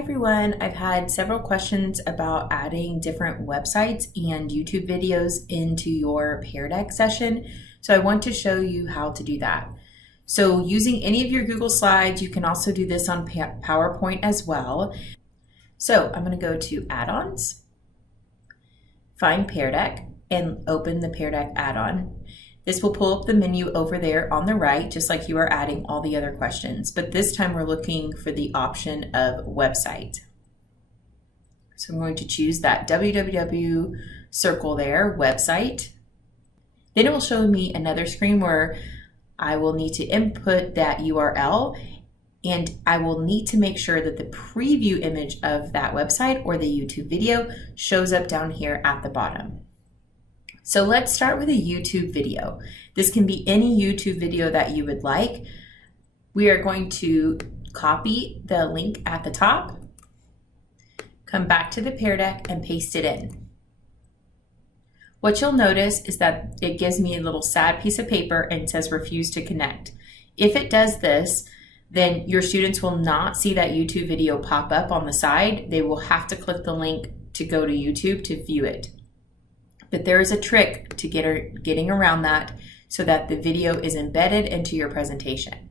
everyone. I've had several questions about adding different websites and YouTube videos into your Pear Deck session. So I want to show you how to do that. So using any of your Google Slides, you can also do this on PowerPoint as well. So I'm going to go to Add-ons, find Pear Deck, and open the Pear Deck add-on. This will pull up the menu over there on the right, just like you are adding all the other questions. But this time we're looking for the option of website. So I'm going to choose that www circle there, website. Then it will show me another screen where I will need to input that URL, and I will need to make sure that the preview image of that website or the YouTube video shows up down here at the bottom. So let's start with a YouTube video. This can be any YouTube video that you would like. We are going to copy the link at the top, come back to the Pear Deck and paste it in. What you'll notice is that it gives me a little sad piece of paper and says refuse to connect. If it does this, then your students will not see that YouTube video pop up on the side. They will have to click the link to go to YouTube to view it. But there is a trick to getting around that so that the video is embedded into your presentation.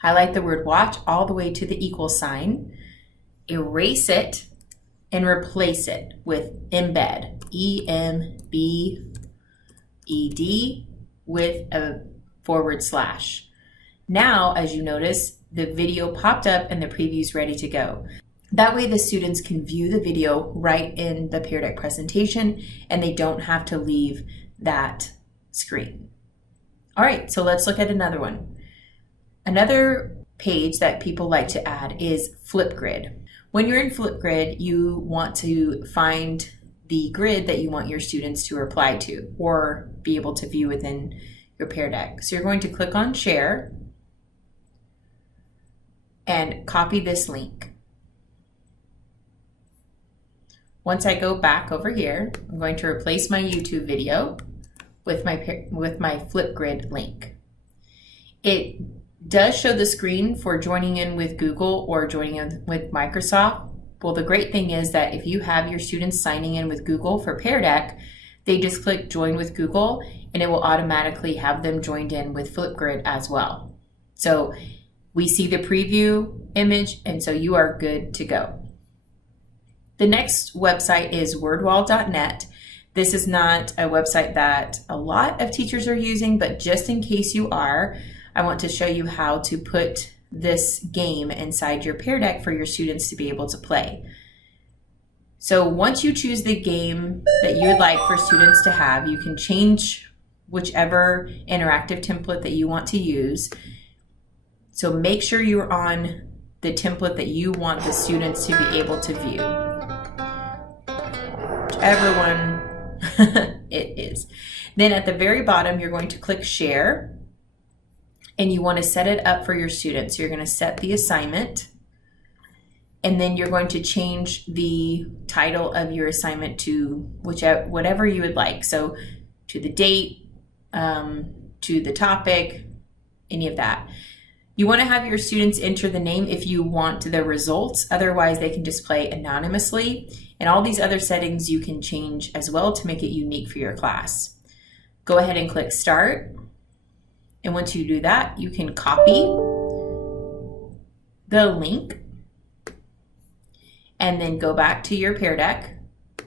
Highlight the word watch all the way to the equal sign, erase it, and replace it with embed, E-M-B-E-D, with a /. Now, as you notice, the video popped up and the preview is ready to go. That way the students can view the video right in the Pear Deck presentation and they don't have to leave that screen. All right, so let's look at another one. Another page that people like to add is Flipgrid. When you're in Flipgrid, you want to find the grid that you want your students to reply to or be able to view within your Pear Deck. So you're going to click on Share and copy this link. Once I go back over here, I'm going to replace my YouTube video with my Flipgrid link. It does show the screen for joining in with Google or joining in with Microsoft. Well, the great thing is that if you have your students signing in with Google for Pear Deck, they just click Join with Google and it will automatically have them joined in with Flipgrid as well. So we see the preview image, and so you are good to go. The next website is wordwall.net. This is not a website that a lot of teachers are using, but just in case you are, I want to show you how to put this game inside your Pear Deck for your students to be able to play. So once you choose the game that you would like for students to have, you can change whichever interactive template that you want to use. So make sure you're on the template that you want the students to be able to view. Whichever one it is. Then at the very bottom, you're going to click Share, and you want to set it up for your students. So you're going to set the assignment, and then you're going to change the title of your assignment to whatever you would like. So to the date, to the topic, any of that. You want to have your students enter the name if you want the results. Otherwise, they can just play anonymously. And all these other settings you can change as well to make it unique for your class. Go ahead and click Start. And once you do that, you can copy the link and then go back to your Pear Deck. I'm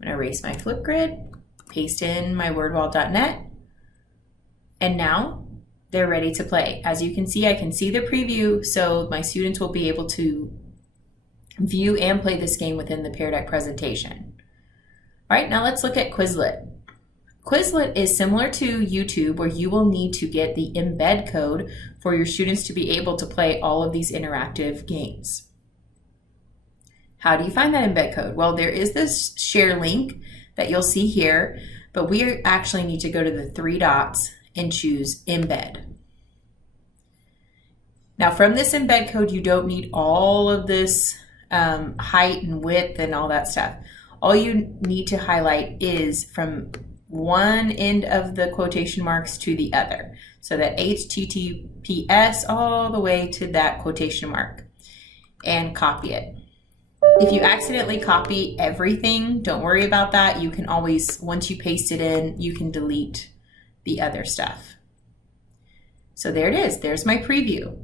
going to erase my Flipgrid, paste in my wordwall.net, and now they're ready to play. As you can see, I can see the preview, so my students will be able to view and play this game within the Pear Deck presentation. All right, now let's look at Quizlet. Quizlet is similar to YouTube, where you will need to get the embed code for your students to be able to play all of these interactive games. How do you find that embed code? Well, there is this share link that you'll see here, but we actually need to go to the 3 dots and choose Embed. Now from this embed code, you don't need all of this height and width and all that stuff. All you need to highlight is from one end of the quotation marks to the other. So that HTTPS all the way to that quotation mark, and copy it. If you accidentally copy everything, don't worry about that. You can always, once you paste it in, you can delete the other stuff. So there it is. There's my preview.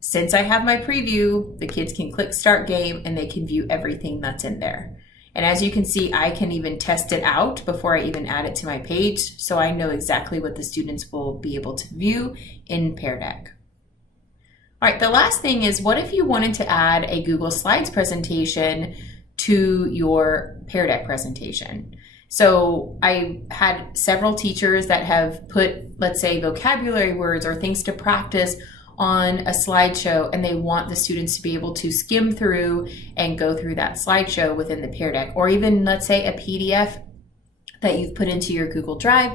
Since I have my preview, the kids can click Start Game and they can view everything that's in there. And as you can see, I can even test it out before I even add it to my page, so I know exactly what the students will be able to view in Pear Deck. All right, the last thing is, what if you wanted to add a Google Slides presentation to your Pear Deck presentation? So I had several teachers that have put, let's say, vocabulary words or things to practice on a slideshow, and they want the students to be able to skim through and go through that slideshow within the Pear Deck, or even, let's say, a PDF that you've put into your Google Drive.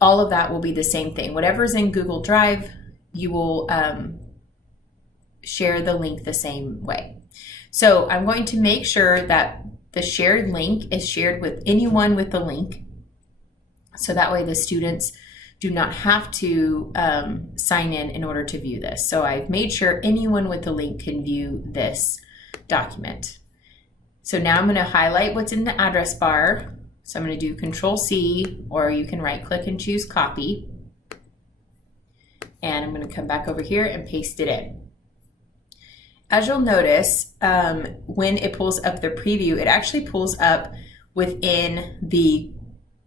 All of that will be the same thing. Whatever's in Google Drive, you will share the link the same way. So I'm going to make sure that the shared link is shared with anyone with the link, so that way the students do not have to sign in order to view this. So I've made sure anyone with the link can view this document. So now I'm going to highlight what's in the address bar. So I'm going to do Control-C, or you can right-click and choose Copy. And I'm going to come back over here and paste it in. As you'll notice, when it pulls up the preview, it actually pulls up within the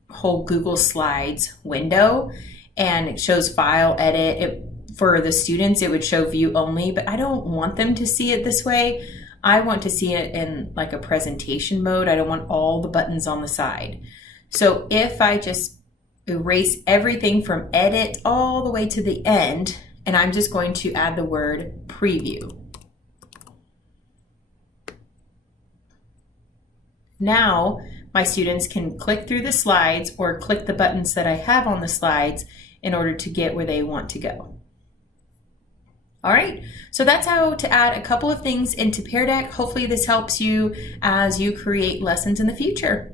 whole Google Slides window, and it shows File, Edit. For the students, it would show View Only, but I don't want them to see it this way. I want to see it in like a presentation mode. I don't want all the buttons on the side. So if I just erase everything from Edit all the way to the end, and I'm just going to add the word Preview. Now, my students can click through the slides or click the buttons that I have on the slides in order to get where they want to go. All right, so that's how to add a couple of things into Pear Deck. Hopefully this helps you as you create lessons in the future.